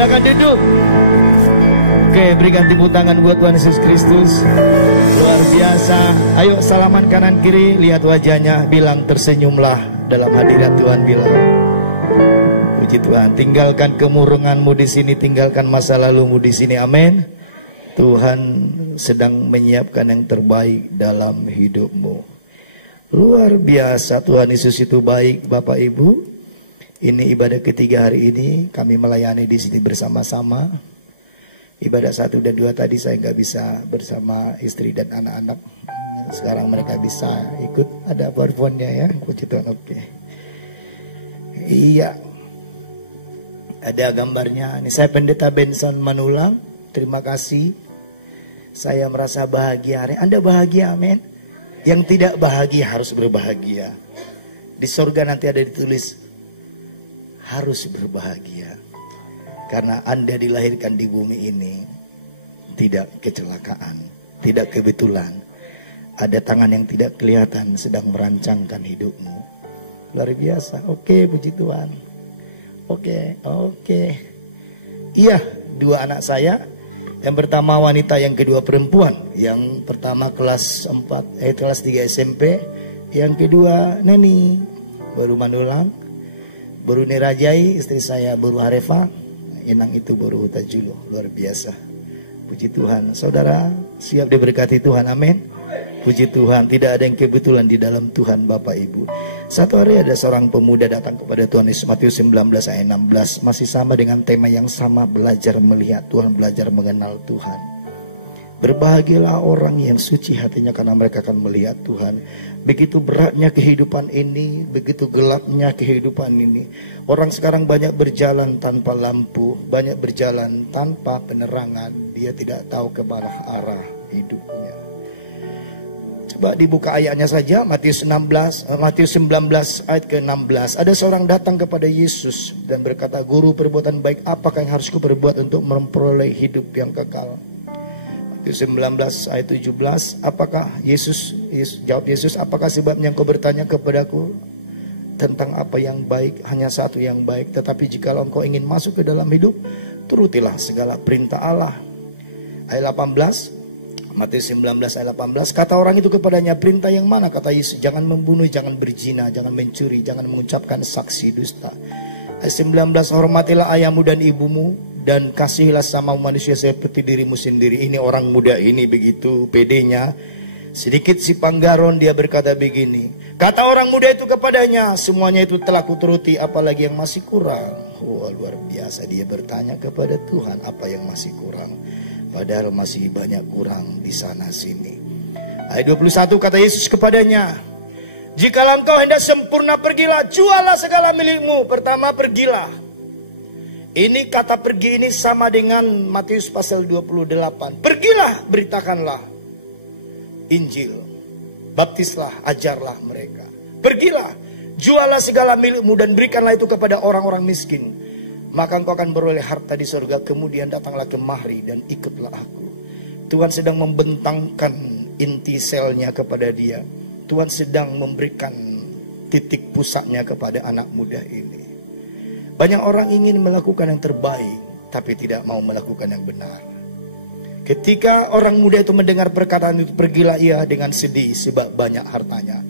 Silakan duduk. Oke, berikan tepuk tangan buat Tuhan Yesus Kristus. Luar biasa. Ayo salaman kanan kiri, lihat wajahnya, bilang tersenyumlah dalam hadirat Tuhan, bilang. Puji Tuhan. Tinggalkan kemurunganmu di sini, tinggalkan masa lalumu di sini. Amin. Tuhan sedang menyiapkan yang terbaik dalam hidupmu. Luar biasa, Tuhan Yesus itu baik, Bapak Ibu. Ini ibadah ketiga hari ini, kami melayani di sini bersama-sama. Ibadah 1 dan 2 tadi saya nggak bisa bersama istri dan anak-anak. Sekarang mereka bisa ikut, ada powerpointnya ya. Puji Tuhan, oke. Iya, ada gambarnya. Ini saya Pendeta Benson Manulang. Terima kasih. Saya merasa bahagia hari. Anda bahagia, amin. Yang tidak bahagia harus berbahagia. Di surga nanti ada ditulis harus berbahagia. Karena Anda dilahirkan di bumi ini tidak kecelakaan, tidak kebetulan. Ada tangan yang tidak kelihatan sedang merancangkan hidupmu. Luar biasa. Oke, puji Tuhan. Oke. Iya, 2 anak saya. Yang pertama wanita, yang kedua perempuan. Yang pertama kelas 3 SMP. Yang kedua Neni, baru Manulang. Baru Nerajai, istri saya baru Harefa. Inang itu baru Tajulo. Luar biasa. Puji Tuhan. Saudara siap diberkati Tuhan, amin. Puji Tuhan. Tidak ada yang kebetulan di dalam Tuhan, Bapak Ibu. Satu hari ada seorang pemuda datang kepada Tuhan Yesus, Matius 19 ayat 16. Masih sama dengan tema yang sama, belajar melihat Tuhan, belajar mengenal Tuhan. Berbahagialah orang yang suci hatinya karena mereka akan melihat Tuhan. Begitu beratnya kehidupan ini, begitu gelapnya kehidupan ini. Orang sekarang banyak berjalan tanpa lampu, banyak berjalan tanpa penerangan. Dia tidak tahu kemana arah hidupnya. Coba dibuka ayatnya saja, Matius 19 ayat ke-16. Ada seorang datang kepada Yesus dan berkata, "Guru, perbuatan baik apakah yang harus kuperbuat untuk memperoleh hidup yang kekal?" Matius 19 ayat 17. Jawab Yesus, "Apakah sebabnya engkau bertanya kepadaku tentang apa yang baik? Hanya satu yang baik. Tetapi jikalau engkau ingin masuk ke dalam hidup, turutilah segala perintah Allah." Ayat 18. Matius 19 ayat 18. Kata orang itu kepadanya, "Perintah yang mana?" Kata Yesus, "Jangan membunuh, jangan berzina, jangan mencuri, jangan mengucapkan saksi dusta." Ayat 19. "Hormatilah ayahmu dan ibumu, dan kasihilah sama manusia seperti dirimu sendiri." Ini orang muda ini begitu pedenya. Sedikit si Panggaron, dia berkata begini. Kata orang muda itu kepadanya, "Semuanya itu telah kuturuti, apalagi yang masih kurang?" Wah, luar biasa, dia bertanya kepada Tuhan apa yang masih kurang. Padahal masih banyak kurang di sana sini. Ayat 21 kata Yesus kepadanya, "Jikalau engkau hendak sempurna, pergilah, jualah segala milikmu." Pertama, pergilah. Ini kata pergi ini sama dengan Matius pasal 28. Pergilah, beritakanlah Injil. Baptislah, ajarlah mereka. Pergilah, jualah segala milikmu dan berikanlah itu kepada orang-orang miskin. Maka engkau akan beroleh harta di surga. Kemudian datanglah kemari dan ikutlah aku. Tuhan sedang membentangkan inti selnya kepada dia. Tuhan sedang memberikan titik pusatnya kepada anak muda ini. Banyak orang ingin melakukan yang terbaik, tapi tidak mau melakukan yang benar. Ketika orang muda itu mendengar perkataan itu, pergilah ia dengan sedih sebab banyak hartanya.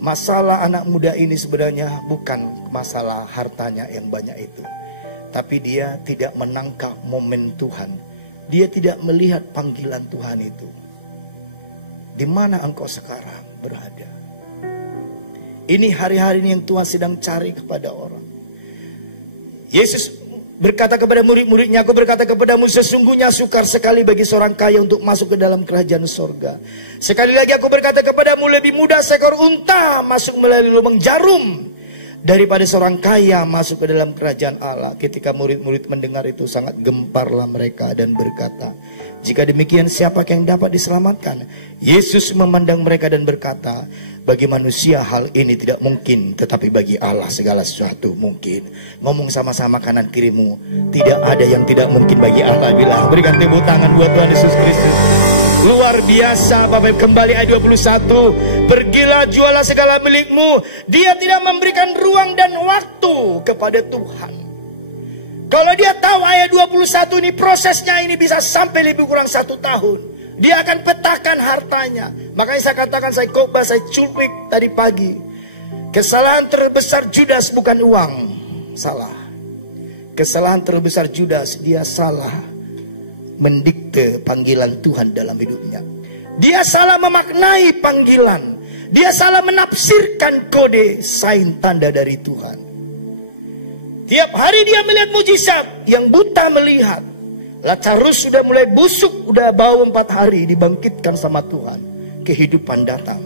Masalah anak muda ini sebenarnya bukan masalah hartanya yang banyak itu. Tapi dia tidak menangkap momen Tuhan. Dia tidak melihat panggilan Tuhan itu. Di mana engkau sekarang berada? Ini hari-hari ini yang Tuhan sedang cari kepada orang. Yesus berkata kepada murid-muridnya, "Aku berkata kepadamu, sesungguhnya sukar sekali bagi seorang kaya untuk masuk ke dalam kerajaan sorga. Sekali lagi aku berkata kepadamu, lebih mudah seekor unta masuk melalui lubang jarum daripada seorang kaya masuk ke dalam kerajaan Allah." Ketika murid-murid mendengar itu, sangat gemparlah mereka dan berkata, "Jika demikian, siapa yang dapat diselamatkan?" Yesus memandang mereka dan berkata, "Bagi manusia hal ini tidak mungkin, tetapi bagi Allah segala sesuatu mungkin." Ngomong sama-sama kanan kirimu, tidak ada yang tidak mungkin bagi Allah. Bilang, berikan tepuk tangan buat Tuhan Yesus Kristus. Luar biasa, Bapak. Kembali ayat 21. "Pergilah, jualah segala milikmu." Dia tidak memberikan ruang dan waktu kepada Tuhan. Kalau dia tahu ayat 21 ini prosesnya ini bisa sampai lebih kurang 1 tahun. Dia akan petakan hartanya. Makanya saya katakan, saya khotbah, saya culik tadi pagi. Kesalahan terbesar Judas bukan uang. Salah. Kesalahan terbesar Judas, dia salah mendikte panggilan Tuhan dalam hidupnya. Dia salah memaknai panggilan. Dia salah menafsirkan kode sign tanda dari Tuhan. Tiap hari dia melihat mujizat, yang buta melihat. Lazarus sudah mulai busuk, udah bau 4 hari, dibangkitkan sama Tuhan. Kehidupan datang.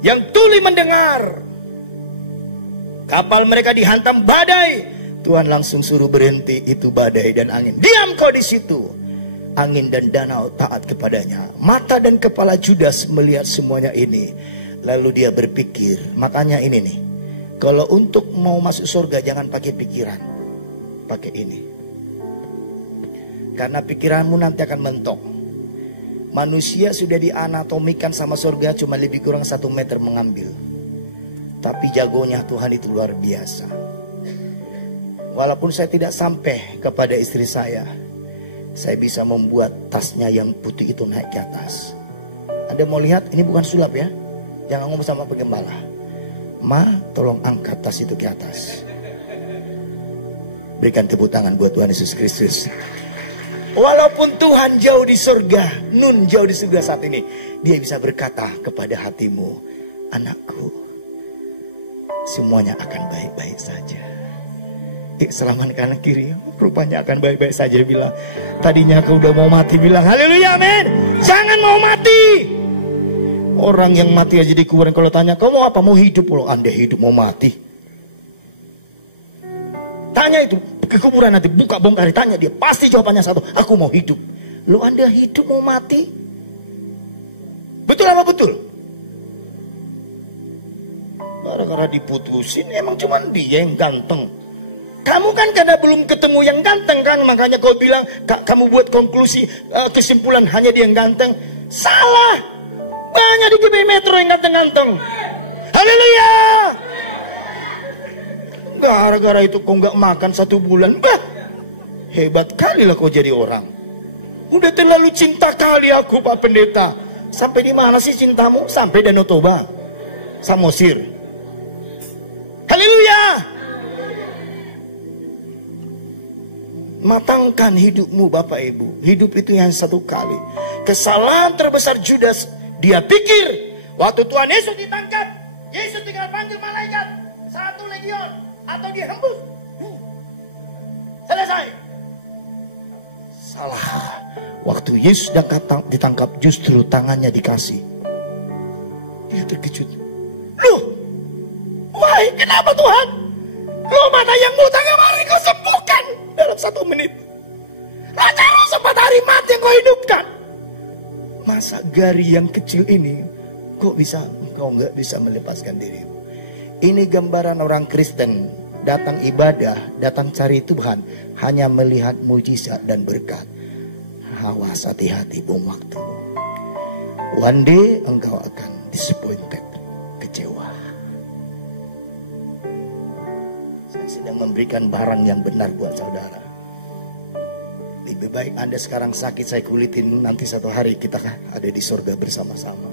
Yang tuli mendengar. Kapal mereka dihantam badai. Tuhan langsung suruh berhenti, itu badai dan angin. Diam kau di situ. Angin dan danau taat kepadanya. Mata dan kepala Judas melihat semuanya ini. Lalu dia berpikir, makanya ini nih. Kalau untuk mau masuk surga jangan pakai pikiran. Pakai ini. Karena pikiranmu nanti akan mentok. Manusia sudah dianatomikan sama surga cuma lebih kurang 1 meter mengambil. Tapi jagonya Tuhan itu luar biasa. Walaupun saya tidak sampai kepada istri saya bisa membuat tasnya yang putih itu naik ke atas. Anda mau lihat, ini bukan sulap ya. Jangan ngomong sama penggembala. Ma, tolong angkat tas itu ke atas. Berikan tepuk tangan buat Tuhan Yesus Kristus. Walaupun Tuhan jauh di surga, Nun jauh di surga saat ini, Dia bisa berkata kepada hatimu, anakku, semuanya akan baik-baik saja. Selaman kanan kiri, rupanya akan baik-baik saja. Dia bilang, tadinya aku udah mau mati, bilang haleluya, amin. Jangan mau mati. Orang yang mati aja dikuburin, kalau tanya, kau mau apa? Mau hidup? Kalau Anda hidup mau mati. Tanya itu ke kuburan nanti, buka bongkar, tanya dia, pasti jawabannya satu, aku mau hidup. Lo Anda hidup mau mati? Betul apa betul? Gara-gara diputusin, emang cuma dia yang ganteng. Kamu kan karena belum ketemu yang ganteng kan, makanya kau bilang, kamu buat konklusi, kesimpulan hanya dia yang ganteng. Salah. Banyak di GBI Metro yang ganteng-ganteng. Haleluya. Gara-gara itu kau nggak makan 1 bulan, bah, hebat kali lah kau jadi orang. Udah terlalu cinta kali aku Pak Pendeta. Sampai di mana sih cintamu? Sampai Danau Toba, Samosir. Haleluya. Matangkan hidupmu Bapak Ibu. Hidup itu yang 1 kali. Kesalahan terbesar Judas, dia pikir waktu Tuhan Yesus ditangkap, Yesus tinggal panggil malaikat 1 legion atau dia hembus, selesai. Salah. Waktu Yesus ditangkap, justru tangannya dikasih. Dia terkejut. Loh, wahai kenapa Tuhan? Loh, mata yang buta kemarin kau sembuhkan dalam 1 menit. Lazarus 4 hari mati yang kau hidupkan. Masa gari yang kecil ini kok bisa engkau nggak bisa melepaskan dirimu? Ini gambaran orang Kristen datang ibadah, datang cari Tuhan, hanya melihat mujizat dan berkat. Awas, hati-hati, bom waktu. One day engkau akan disappointed, kecewa. Saya sedang memberikan barang yang benar buat saudara. Lebih baik Anda sekarang sakit, saya kulitin, nanti 1 hari kita ada di surga bersama-sama.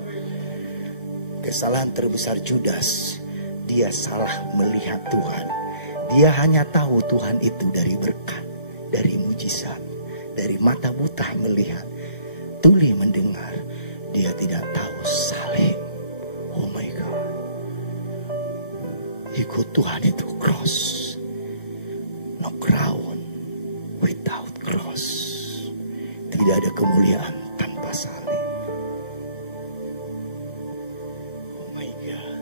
Kesalahan terbesar Judas, dia salah melihat Tuhan. Dia hanya tahu Tuhan itu dari berkat, dari mujizat, dari mata buta melihat, tuli mendengar. Dia tidak tahu salib. Oh my God. Ikut Tuhan itu cross. No crown without cross. Tidak ada kemuliaan tanpa salib. Oh my God.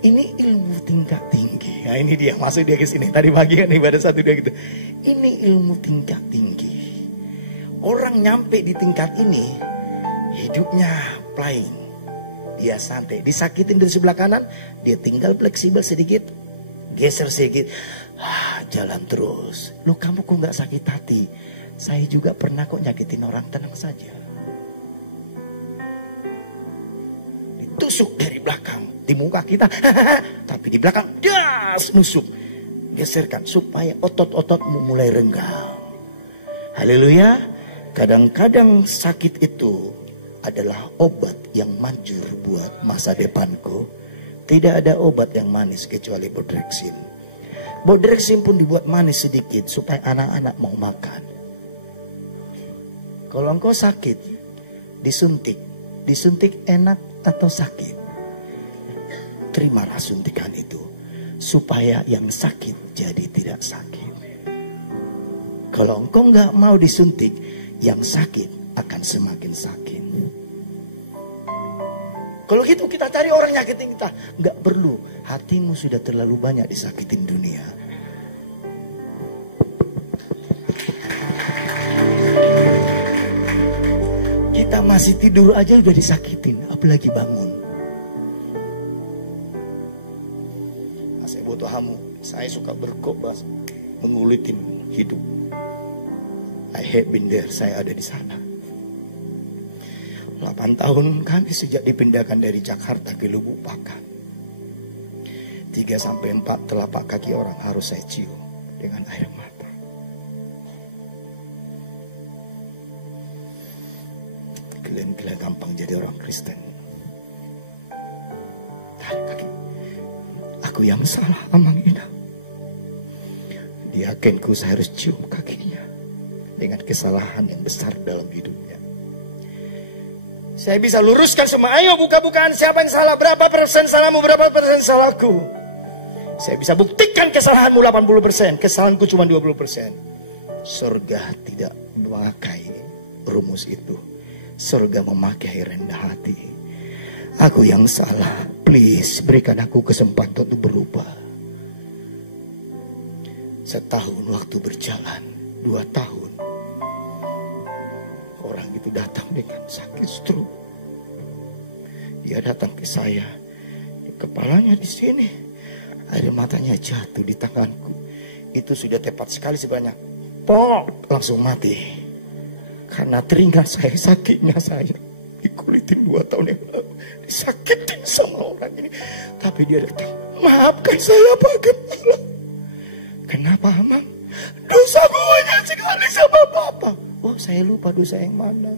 Ini ilmu tingkat tinggi. Nah, ini dia masuk dia ke sini. Tadi pagi kan ibadah 1 dia gitu. Ini ilmu tingkat tinggi. Orang nyampe di tingkat ini, hidupnya plain. Dia santai. Disakitin dari sebelah kanan, dia tinggal fleksibel sedikit, geser sedikit. Jalan terus. Loh, kamu kok gak sakit hati? Saya juga pernah kok nyakitin orang, tenang saja. Ditusuk dari belakang, di muka kita. Tapi di belakang, das, nusuk. Geserkan supaya otot-ototmu mulai renggang. Haleluya. Kadang-kadang sakit itu adalah obat yang manjur buat masa depanku. Tidak ada obat yang manis kecuali Bodrexin. Bodrexin pun dibuat manis sedikit supaya anak-anak mau makan. Kalau engkau sakit, disuntik. Disuntik enak atau sakit? Terimalah suntikan itu. Supaya yang sakit jadi tidak sakit. Kalau engkau nggak mau disuntik, yang sakit akan semakin sakit. Kalau gitu kita cari orang nyakitin kita. Nggak perlu, hatimu sudah terlalu banyak disakitin dunia. Kita masih tidur aja udah disakitin, apalagi bangun. Saya butuh hamu, saya suka berkhotbah, mengulitin hidup. I have been there, saya ada di sana. 8 tahun kan sejak dipindahkan dari Jakarta ke Lubuk Pakam. 3-4 telapak kaki orang harus saya cium dengan air mata. Kalian gampang jadi orang Kristen. Tarik kaki. Aku yang salah, Amang Ina. Diakenku saya harus cium kakinya dengan kesalahan yang besar dalam hidupnya. Saya bisa luruskan semua. Ayo buka-bukaan siapa yang salah. Berapa persen salahmu, berapa persen salahku. Saya bisa buktikan kesalahanmu 80%. Kesalahanku cuma 20%. Surga tidak memakai rumus itu. Surga memakai rendah hati. Aku yang salah. Please berikan aku kesempatan untuk berubah. Setahun waktu berjalan. 2 tahun. Orang itu datang dengan sakit stroke. Dia datang ke saya. Kepalanya di sini. Air matanya jatuh di tanganku. Itu sudah tepat sekali sebanyak. Pok, langsung mati. Karena teringat saya sakitnya saya. Dikulitin 2 tahun yang lalu. Disakitin sama orang ini. Tapi dia datang. Maafkan saya Pak Gembala. Kenapa Amang? Dosa banyak sekali sama Papa. Oh saya lupa dosa yang mana.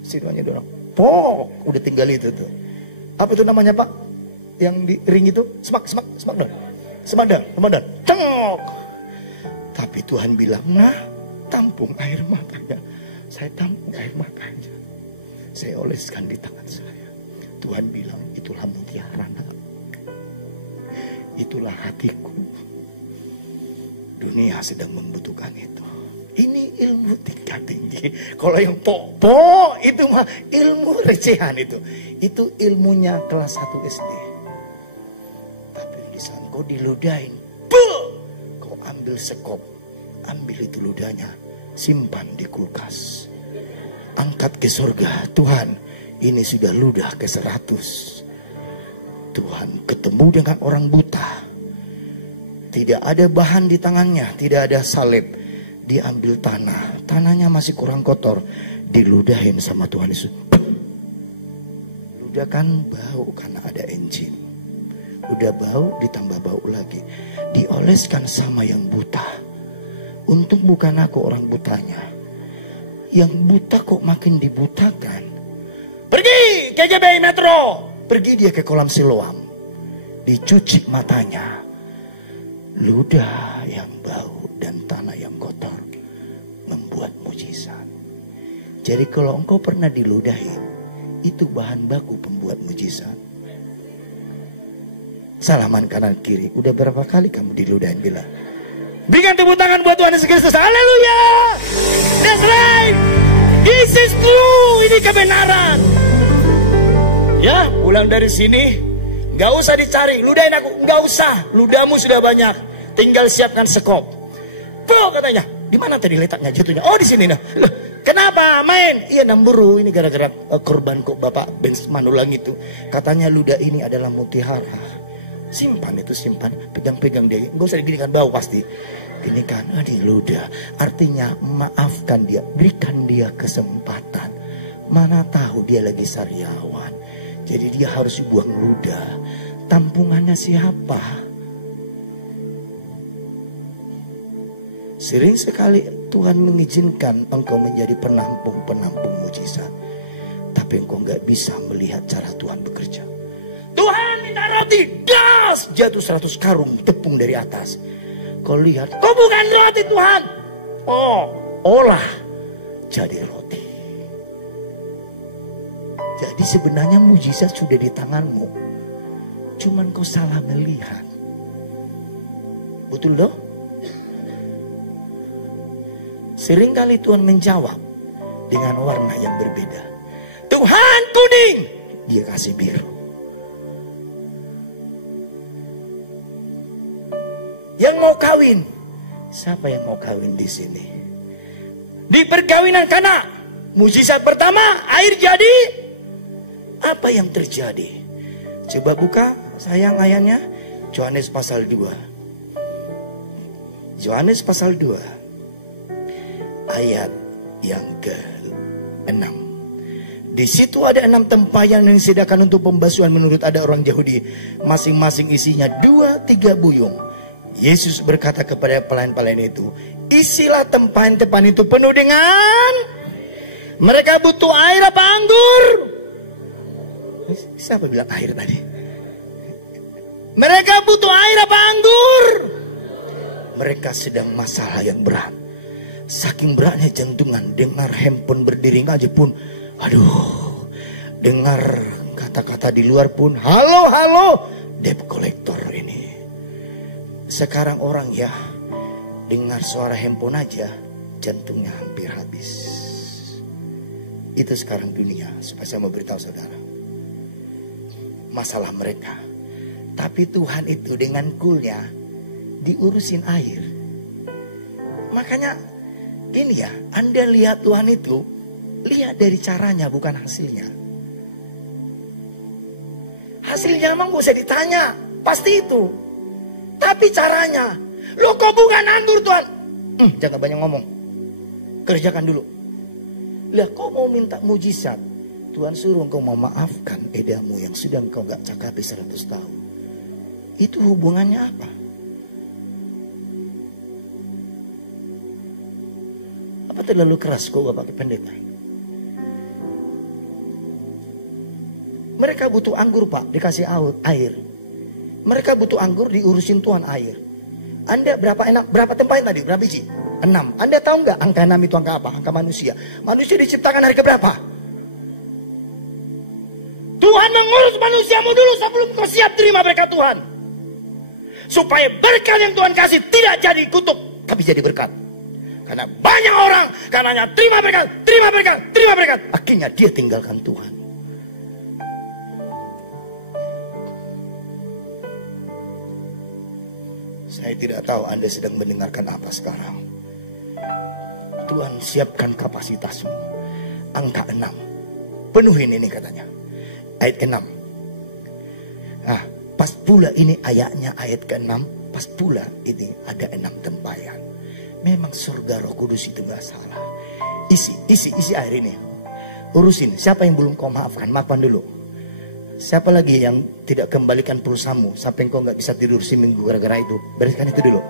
Situanya dorong. Pok. Udah tinggal itu tuh. Apa itu namanya Pak? Yang di ring itu? Semak dan. Cengok. Tapi Tuhan bilang, nah tampung air matanya. Saya tampung air matanya. Saya oleskan di tangan saya. Tuhan bilang, itulah mutiara nak. Itulah hatiku. Dunia sedang membutuhkan itu. Ini ilmu tingkat tinggi. Kalau yang pok itu mah ilmu recehan itu. Itu ilmunya kelas 1 SD. Tapi di saat kau diludahin, kau ambil sekop, ambil itu ludahnya, simpan di kulkas. Angkat ke surga. Tuhan, ini sudah ludah ke 100. Tuhan ketemu dengan orang buta. Tidak ada bahan di tangannya, tidak ada salib. Dia ambil tanah, tanahnya masih kurang kotor, diludahin sama Tuhan Yesus. Ludah kan bau karena ada engine. Udah bau ditambah bau lagi. Dioleskan sama yang buta. Untung bukan aku orang butanya. Yang buta kok makin dibutakan. Pergi ke GBI Metro. Pergi dia ke kolam Siloam. Dicuci matanya. Ludah yang bau dan tanah yang kotor membuat mujizat. Jadi kalau engkau pernah diludahin, itu bahan baku pembuat mujizat. Salaman kanan kiri. Udah berapa kali kamu diludahin bila? Berikan tepuk tangan buat Tuhan Yesus Kristus. Haleluya. That's right. This is true. Ini kebenaran. Ya, pulang dari sini. Gak usah dicari. Ludahin aku. Gak usah. Ludahmu sudah banyak. Tinggal siapkan sekop. Katanya. Di mana tadi letaknya jatuhnya? Oh di sini nah. Loh, kenapa main? Iya namburu. Ini gara-gara korban kok Bapak Ben Manulang itu. Katanya ludah ini adalah mutiara. Simpan itu simpan. Pegang-pegang dia. Gak usah diginikan bau pasti. Gini kan. Di ludah. Artinya maafkan dia. Berikan dia kesempatan. Mana tahu dia lagi sariawan. Jadi dia harus buang ludah. Tampungannya siapa? Sering sekali Tuhan mengizinkan engkau menjadi penampung-penampung mujizat. Tapi engkau gak bisa melihat cara Tuhan bekerja. Tuhan minta roti, das! Jatuh 100 karung tepung dari atas. Kau lihat, kau bukan roti Tuhan. Oh, olah jadi roti. Jadi sebenarnya mujizat sudah di tanganmu. Cuman kau salah melihat. Betul loh? Seringkali Tuhan menjawab dengan warna yang berbeda. Tuhan kuning, dia kasih biru. Yang mau kawin, siapa yang mau kawin di sini? Di perkawinan Kana, mujizat pertama, air jadi. Apa yang terjadi? Coba buka sayang ayatnya, Yohanes pasal 2. Yohanes pasal 2 ayat yang ke-6. Di situ ada 6 tempayan yang disediakan untuk pembasuhan menurut ada orang Yahudi. Masing-masing isinya 2-3 buyung. Yesus berkata kepada pelayan-pelayan itu, isilah tempayan-tempayan itu penuh dengan. Mereka butuh air apa anggur? Siapa bilang air tadi? Mereka butuh air apa anggur? Mereka sedang masalah yang berat. Saking beratnya jantungan, dengar handphone berdiri aja pun, aduh. Dengar kata-kata di luar pun, halo, halo, debt collector ini. Sekarang orang ya, dengar suara handphone aja, jantungnya hampir habis. Itu sekarang dunia, supaya saya mau beritahu saudara. Masalah mereka. Tapi Tuhan itu dengan coolnya diurusin air. Makanya ini ya, Anda lihat Tuhan itu, lihat dari caranya bukan hasilnya. Hasilnya emang gak usah ditanya, pasti itu. Tapi caranya, lo kok bukan anggur Tuhan? Jangan banyak ngomong, kerjakan dulu. Lah kau mau minta mujizat, Tuhan suruh engkau memaafkan edamu yang sudah engkau gak cakapi 100 tahun. Itu hubungannya apa? Apa terlalu keras kau gak pakai pendeta? Mereka butuh anggur Pak, dikasih air. Mereka butuh anggur, diurusin Tuhan air. Anda berapa tempayan tadi? Berapa biji? 6. Anda tahu nggak angka 6 itu angka apa? Angka manusia. Manusia diciptakan hari keberapa? Tuhan mengurus manusiamu dulu sebelum kau siap terima berkat Tuhan. Supaya berkat yang Tuhan kasih tidak jadi kutuk, tapi jadi berkat. Karena banyak orang karenanya terima berkat, terima berkat, terima berkat. Akhirnya dia tinggalkan Tuhan. Saya tidak tahu Anda sedang mendengarkan apa sekarang. Tuhan siapkan kapasitasmu. Angka 6. Penuhin ini katanya. Ayat ke-6. Nah, pas pula ini ayatnya ayat ke-6. Pas pula ini ada 6 tempayan. Memang surga Roh Kudus itu gak salah. Isi air ini. Urusin. Siapa yang belum kau maafkan? Maafkan dulu. Siapa lagi yang tidak kembalikan pulsamu sampai kau gak bisa tidur seminggu gara-gara itu? Bereskan itu dulu.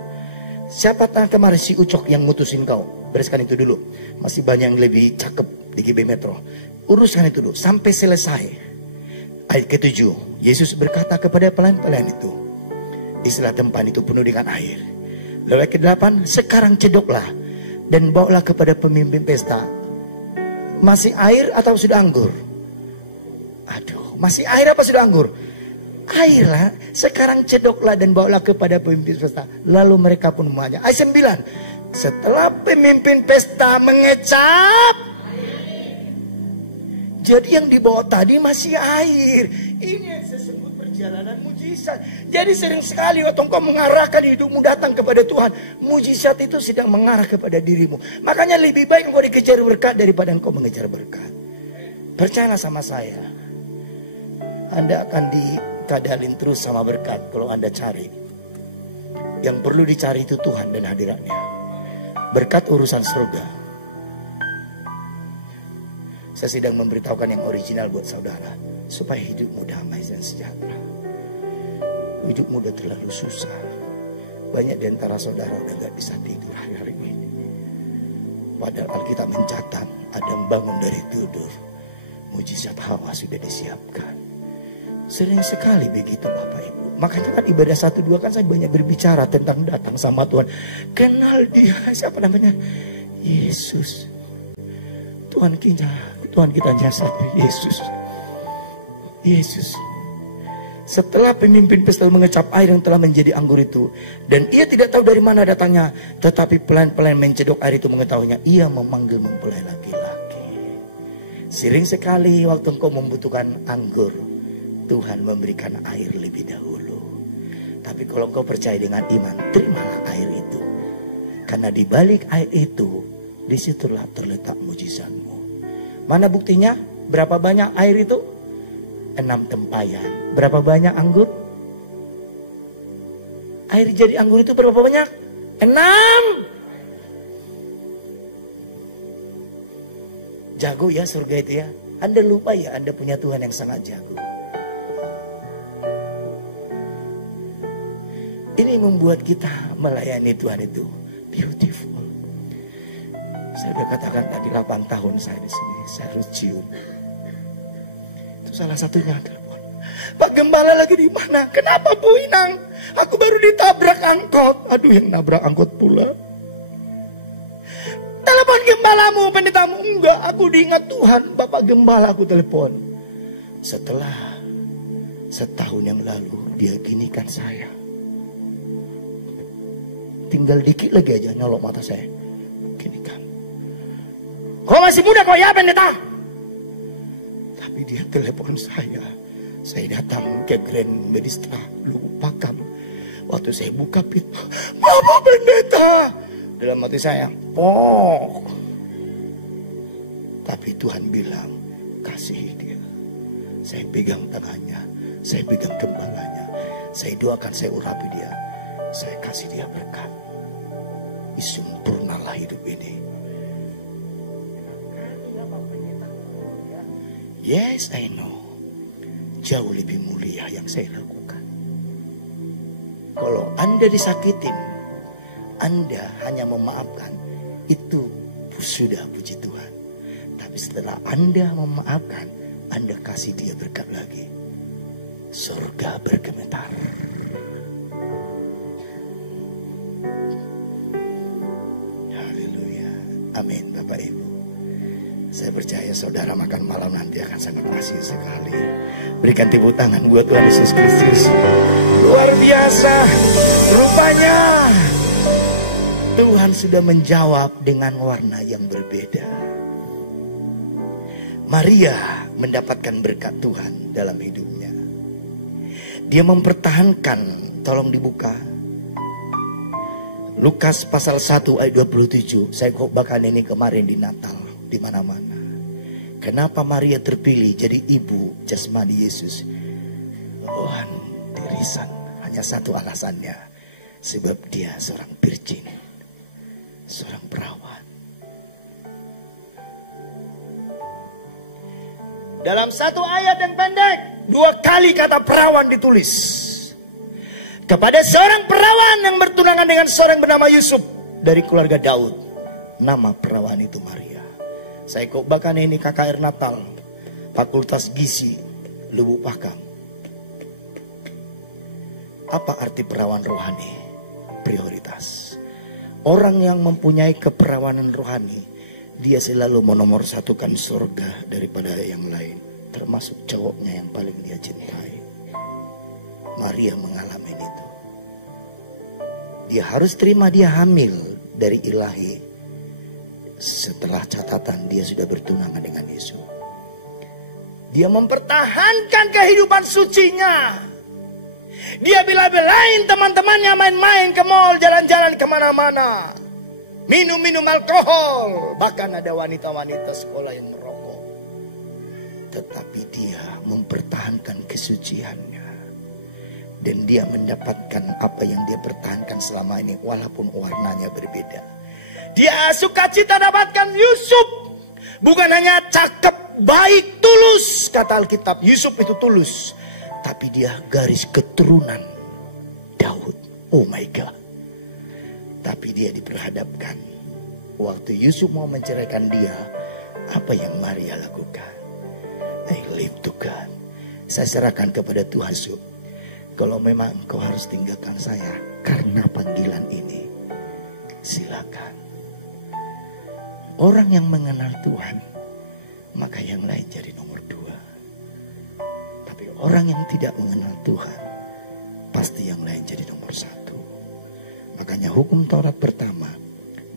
Siapa kemarin si Ucok yang mutusin kau? Bereskan itu dulu. Masih banyak yang lebih cakep di GB Metro. Uruskan itu dulu sampai selesai. Ayat ke-7. Yesus berkata kepada pelayan-pelayan itu, isilah tempat itu penuh dengan air. Lalu ayat ke-8. Sekarang cedoklah dan bawalah kepada pemimpin pesta. Masih air atau sudah anggur? Aduh, masih air apa sudah anggur? Air lah. Sekarang cedoklah dan bawalah kepada pemimpin pesta. Lalu mereka pun memajak. Ayat 9. Setelah pemimpin pesta mengecap, jadi yang dibawa tadi masih air. Ini yang saya sebut perjalanan mujizat. Jadi sering sekali waktu engkau mengarahkan hidupmu datang kepada Tuhan, mujizat itu sedang mengarah kepada dirimu. Makanya lebih baik engkau dikejar berkat daripada engkau mengejar berkat. Percayalah sama saya, Anda akan dikadalin terus sama berkat kalau Anda cari. Yang perlu dicari itu Tuhan dan hadiratnya. Berkat urusan surga. Saya sedang memberitahukan yang original buat saudara. Supaya hidupmu damai dan sejahtera. Hidupmu udah terlalu susah. Banyak di antara saudara udah gak bisa tidur hari ini. Padahal Alkitab mencatat Adam bangun dari tidur, mujizat Hawa sudah disiapkan. Sering sekali begitu Bapak Ibu. Makanya kan ibadah 1-2 kan saya banyak berbicara tentang datang sama Tuhan. Kenal dia, siapa namanya? Yesus. Tuhan kita hanya satu, Yesus. Yesus. Setelah pemimpin pesta mengecap air yang telah menjadi anggur itu, dan ia tidak tahu dari mana datangnya, tetapi pelan-pelan mencedok air itu mengetahuinya, ia memanggil mempelai laki-laki. Sering sekali waktu engkau membutuhkan anggur, Tuhan memberikan air lebih dahulu. Tapi kalau engkau percaya dengan iman, terimalah air itu. Karena di balik air itu, disitulah terletak mujizatmu. Mana buktinya? Berapa banyak air itu? 6 tempayan. Berapa banyak anggur? Air jadi anggur itu berapa banyak? 6. Jago ya surga itu ya. Anda lupa ya Anda punya Tuhan yang sangat jago. Ini membuat kita melayani Tuhan itu beautiful. Saya sudah katakan tadi 8 tahun saya di sini. Saya harus cium. Itu salah satunya telepon. Pak Gembala lagi di mana? Kenapa Bu Inang? Aku baru ditabrak angkot. Aduh, yang nabrak angkot pula. Telepon gembalamu, pendetamu. Enggak, aku diingat Tuhan. Bapak Gembala aku telepon. Setelah setahun yang lalu dia ginikan saya. Tinggal dikit lagi aja nyolok mata saya. Ginikan. Kau masih muda kau ya pendeta? Tapi dia telepon saya. Saya datang ke Grand Medistra Lubukpakam. Waktu saya buka pintu, Mama pendeta. Dalam hati saya, pok. Tapi Tuhan bilang, kasihi dia. Saya pegang tangannya, saya pegang gembalanya. Saya doakan, saya urapi dia. Saya kasih dia berkat. Sempurnalah hidup ini. Yes, I know. Jauh lebih mulia yang saya lakukan. Kalau Anda disakitin, Anda hanya memaafkan, itu sudah puji Tuhan. Tapi setelah Anda memaafkan, Anda kasih dia berkat lagi. Surga bergemetar. Haleluya. Amin Bapak Ibu. Saya percaya saudara makan malam nanti akan sangat kasih sekali. Berikan tepuk tangan buat Tuhan Yesus Kristus. Luar biasa. Rupanya Tuhan sudah menjawab dengan warna yang berbeda. Maria mendapatkan berkat Tuhan dalam hidupnya. Dia mempertahankan, tolong dibuka. Lukas pasal 1 ayat 27. Saya khotbahkan ini kemarin di Natal. Di mana-mana. Kenapa Maria terpilih jadi ibu jasmani Yesus? Tuhan dirisan. Hanya satu alasannya. Sebab dia seorang virgin. Seorang perawan. Dalam satu ayat yang pendek, 2 kali kata perawan ditulis. Kepada seorang perawan yang bertunangan dengan seorang bernama Yusuf dari keluarga Daud. Nama perawan itu Maria. Saya khotbahkan ini KKR Natal, Fakultas Gizi, Lubukpakam. Apa arti perawan rohani? Prioritas. Orang yang mempunyai keperawanan rohani, dia selalu menomorsatukan surga daripada yang lain. Termasuk cowoknya yang paling dia cintai. Maria mengalami itu. Dia harus terima dia hamil dari ilahi. Setelah catatan dia sudah bertunangan dengan Yesus. Dia mempertahankan kehidupan sucinya. Dia bela-belain teman-temannya main-main ke mall, jalan-jalan kemana-mana. Minum-minum alkohol. Bahkan ada wanita-wanita sekolah yang merokok. Tetapi dia mempertahankan kesuciannya. Dan dia mendapatkan apa yang dia pertahankan selama ini walaupun warnanya berbeda. Dia sukacita dapatkan Yusuf. Bukan hanya cakep, baik, tulus. Kata Alkitab, Yusuf itu tulus. Tapi dia garis keturunan Daud. Oh my God. Tapi dia diperhadapkan. Waktu Yusuf mau menceraikan dia, apa yang Maria lakukan? I live to God. Saya serahkan kepada Tuhan Yusuf. Kalau memang engkau harus tinggalkan saya karena panggilan ini, silakan. Orang yang mengenal Tuhan, maka yang lain jadi nomor 2. Tapi orang yang tidak mengenal Tuhan, pasti yang lain jadi nomor 1. Makanya hukum Taurat pertama,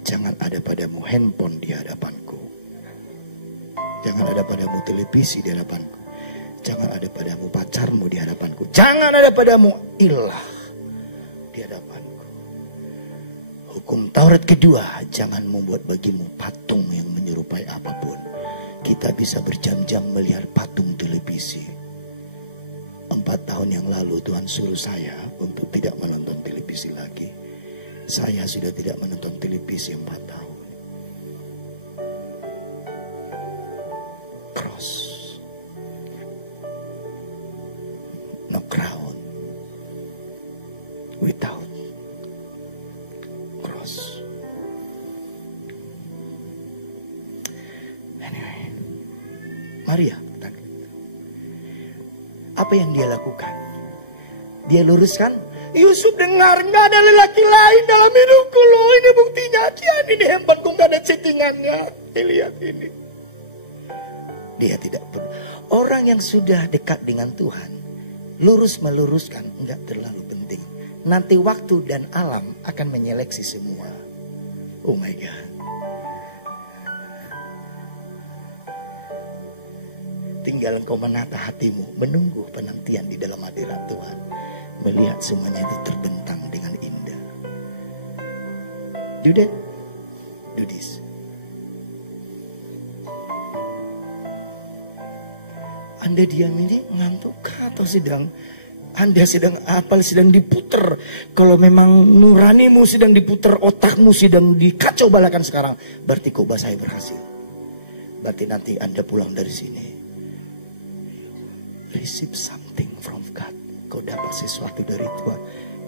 jangan ada padamu handphone di hadapanku. Jangan ada padamu televisi di hadapanku. Jangan ada padamu pacarmu di hadapanku. Jangan ada padamu ilah di hadapanku. Hukum Taurat kedua, jangan membuat bagimu patung yang menyerupai apapun. Kita bisa berjam-jam melihat patung televisi. 4 tahun yang lalu Tuhan suruh saya untuk tidak menonton televisi lagi. Saya sudah tidak menonton televisi 4 tahun. Cross. No crown. Without cross. Anyway. Maria. Apa yang dia lakukan? Dia luruskan. Yusuf dengar, nggak ada lelaki lain dalam hidupku loh. Ini buktinya. Ini handphonku nggak ada chattingannya. Lihat ini. Dia tidak perlu. Orang yang sudah dekat dengan Tuhan, lurus meluruskan nggak terlalu penting. Nanti waktu dan alam akan menyeleksi semua. Oh my God. Tinggal engkau menata hatimu, menunggu penantian di dalam hadirat Tuhan. Melihat semuanya itu terbentang dengan indah. Do that. Do this. Anda diam ini ngantuk atau Anda sedang apa, sedang diputer. Kalau memang nuranimu sedang diputer, otakmu sedang dikacau balakan sekarang, berarti khotbah saya berhasil. Berarti nanti Anda pulang dari sini, receive something from God. Kau dapat sesuatu dari Tuhan.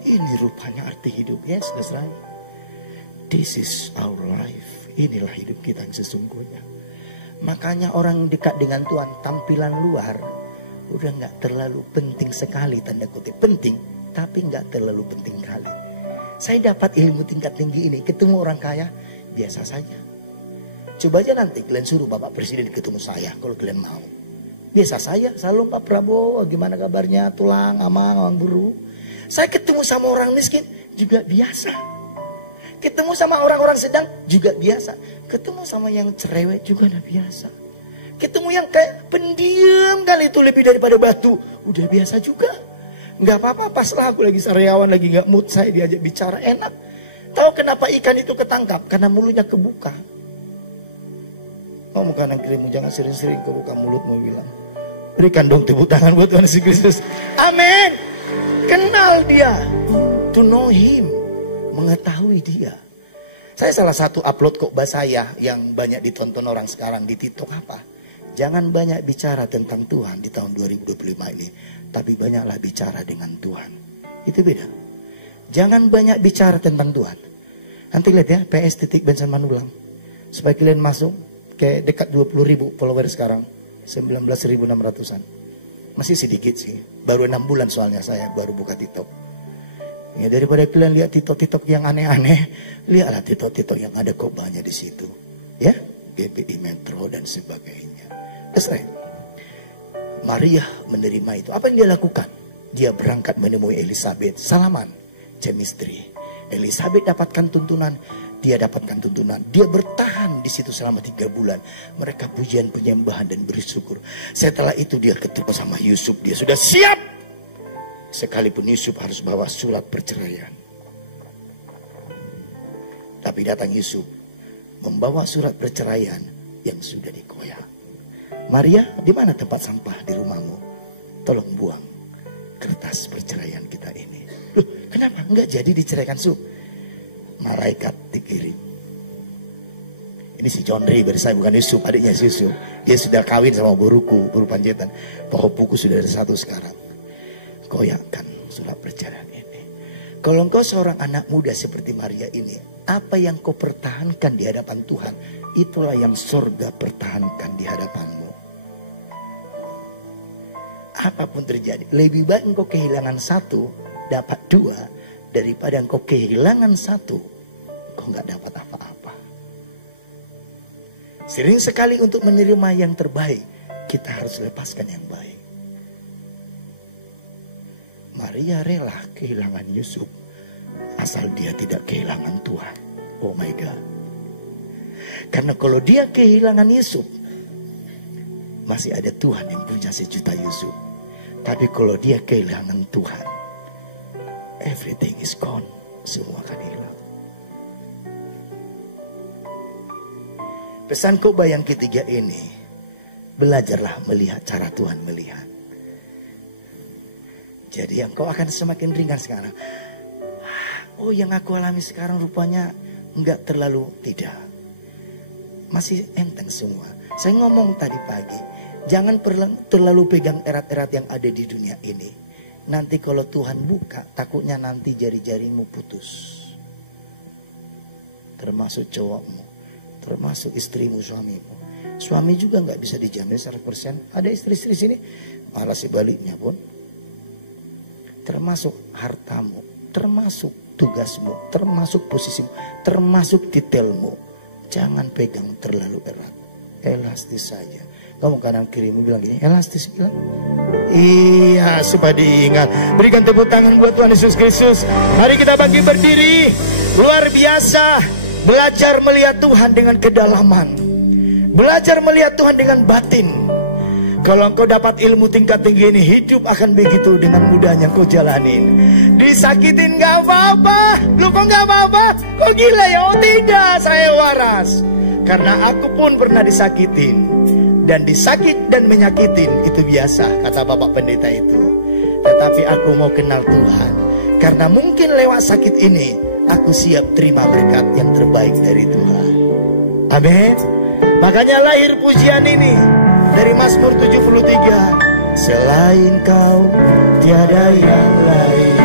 Ini rupanya arti hidup. Yes, that's right. This is our life. Inilah hidup kita yang sesungguhnya. Makanya orang dekat dengan Tuhan, tampilan luar udah gak terlalu penting sekali, tanda kutip. Penting, tapi gak terlalu penting kali. Saya dapat ilmu tingkat tinggi ini, ketemu orang kaya, biasa saja. Coba aja nanti kalian suruh Bapak Presiden ketemu saya, kalau kalian mau. Biasa saya, salam Pak Prabowo, gimana kabarnya, tulang, amang buru. Saya ketemu sama orang miskin, juga biasa. Ketemu sama orang-orang sedang, juga biasa. Ketemu sama yang cerewet juga udah biasa. Ketemu yang kayak pendiam kali itu lebih daripada batu, udah biasa juga. Nggak apa-apa, paslah aku lagi sariawan, lagi nggak mood, saya diajak bicara enak. Tahu kenapa ikan itu ketangkap? Karena mulutnya kebuka. Kamu kanan kirimu jangan sering-sering kebuka mulutmu bilang. Berikan dong tepuk tangan buat Tuhan Yesus Kristus. Amin. Kenal dia. To know him. Mengetahui dia. Saya salah satu upload khotbah saya yang banyak ditonton orang sekarang di TikTok apa? Jangan banyak bicara tentang Tuhan di tahun 2025 ini. Tapi banyaklah bicara dengan Tuhan. Itu beda. Jangan banyak bicara tentang Tuhan. Nanti lihat ya, PS Benson Manulang. Supaya kalian masuk kayak dekat 20.000 follower sekarang. 19.600-an. Masih sedikit sih. Baru 6 bulan soalnya saya baru buka TikTok. Ya, daripada kalian lihat TikTok yang aneh-aneh, lihatlah TikTok yang ada khotbahnya di situ. Ya, GPI Metro dan sebagainya. That's right. Maria menerima itu. Apa yang dia lakukan? Dia berangkat menemui Elizabeth. Salaman. Chemistry. Elizabeth dapatkan tuntunan. Dia dapatkan tuntunan. Dia bertahan di situ selama 3 bulan. Mereka pujian penyembahan dan bersyukur. Setelah itu dia ketemu sama Yusuf. Dia sudah siap. Sekalipun Yusuf harus bawa surat perceraian. Tapi datang Yusuf membawa surat perceraian yang sudah dikoyak. Maria, di mana tempat sampah di rumahmu? Tolong buang kertas perceraian kita ini. Loh, kenapa? Enggak jadi diceraikan Yusuf. Malaikat dikirim. Ini si John Ray, saya bukan Yusuf, adiknya si Yusuf. Dia sudah kawin sama guruku, guru panjaitan. Pokok buku sudah ada 1 sekarang. Koyakkan surat perceraian ini. Kalau engkau seorang anak muda seperti Maria ini, apa yang kau pertahankan di hadapan Tuhan, itulah yang surga pertahankan di hadapanmu. Apapun terjadi, lebih baik engkau kehilangan satu, dapat dua, daripada engkau kehilangan satu, engkau nggak dapat apa-apa. Sering sekali untuk menerima yang terbaik, kita harus lepaskan yang baik. Maria rela kehilangan Yusuf asal dia tidak kehilangan Tuhan. Oh my God. Karena kalau dia kehilangan Yusuf, masih ada Tuhan yang punya 1 juta Yusuf. Tapi kalau dia kehilangan Tuhan, everything is gone. Semua akan hilang. Pesan khotbah yang ketiga ini, belajarlah melihat cara Tuhan melihat. Jadi yang kau akan semakin ringan sekarang. Oh, yang aku alami sekarang rupanya enggak terlalu, tidak. Masih enteng semua. Saya ngomong tadi pagi, jangan terlalu pegang erat-erat yang ada di dunia ini. Nanti kalau Tuhan buka, takutnya nanti jari-jarimu putus. Termasuk cowokmu, termasuk istrimu, suamimu. Suami juga nggak bisa dijamin 100%. Ada istri-istri sini, malah sebaliknya pun. Termasuk hartamu, termasuk tugasmu, termasuk posisimu, termasuk titelmu. Jangan pegang terlalu erat. Elastis saja. Kamu kanan kirimu bilang gini, elastis bilang. Iya, supaya diingat. Berikan tepuk tangan buat Tuhan Yesus Kristus. Mari kita bangkit berdiri. Luar biasa. Belajar melihat Tuhan dengan kedalaman. Belajar melihat Tuhan dengan batin. Kalau engkau dapat ilmu tingkat tinggi ini, hidup akan begitu dengan mudahnya kau jalanin. Disakitin gak apa-apa. Lu kok gak apa-apa? Kok gila ya? Oh tidak, saya waras. Karena aku pun pernah disakitin. Dan disakit dan menyakitin itu biasa, kata Bapak Pendeta itu. Tetapi aku mau kenal Tuhan. Karena mungkin lewat sakit ini, aku siap terima berkat yang terbaik dari Tuhan. Amin. Makanya lahir pujian ini dari Mazmur 73. Selain kau tiada yang lain,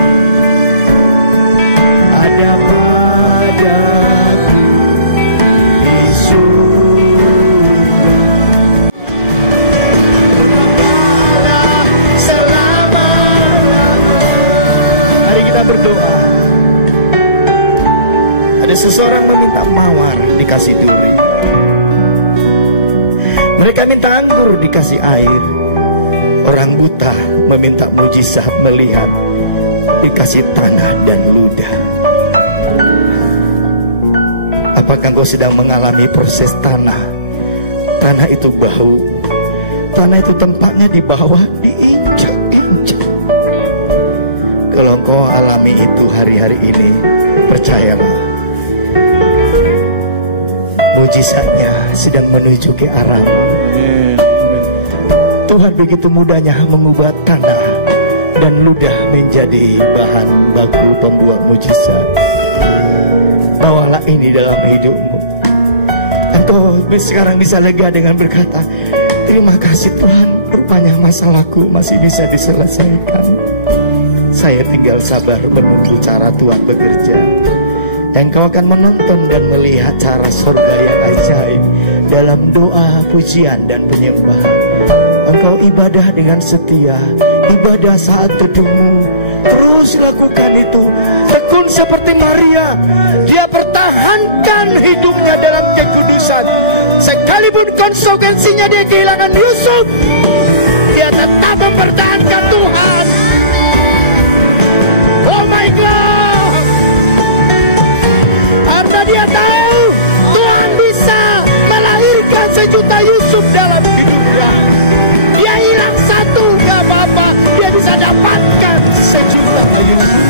ada padaku di surga. Terimalah selama-lamanya. Mari kita berdoa. Ada seseorang meminta mawar, dikasih duri. Mereka minta anggur, dikasih air. Orang buta meminta mujizat melihat, dikasih tanah dan ludah. Apakah kau sedang mengalami proses tanah? Tanah itu bau. Tanah itu tempatnya di bawah, diinjak-injak. Kalau kau alami itu hari-hari ini, percayalah, mujizatnya sedang menuju ke arah. Tuhan begitu mudahnya mengubah tanah dan ludah menjadi bahan baku pembuat mujizat. Bawalah ini dalam hidupmu. Engkau sekarang bisa lega dengan berkata, terima kasih Tuhan, rupanya masalahku masih bisa diselesaikan. Saya tinggal sabar menunggu cara Tuhan bekerja. Engkau akan menonton dan melihat cara surga yang ajaib dalam doa, pujian, dan penyembahan. Engkau ibadah dengan setia, ibadah saat teduhmu. Terus lakukan itu. Tekun seperti Maria, dia pertahankan hidupnya dalam kekudusan. Sekalipun konsekuensinya dia kehilangan Yusuf, dia tetap mempertahankan Tuhan. Oh my God. Karena dia tahu Tuhan bisa melahirkan 1 juta Yusuf dalam hidupnya. Dia hilang satu, gak apa-apa. Dia bisa dapatkan 1 juta Yusuf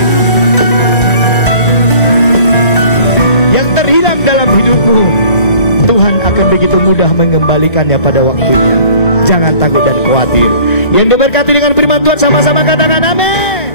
yang terhilang dalam hidupmu. Tuhan akan begitu mudah mengembalikannya pada waktunya. Jangan takut dan khawatir. Yang diberkati dengan firman Tuhan sama-sama katakan amin.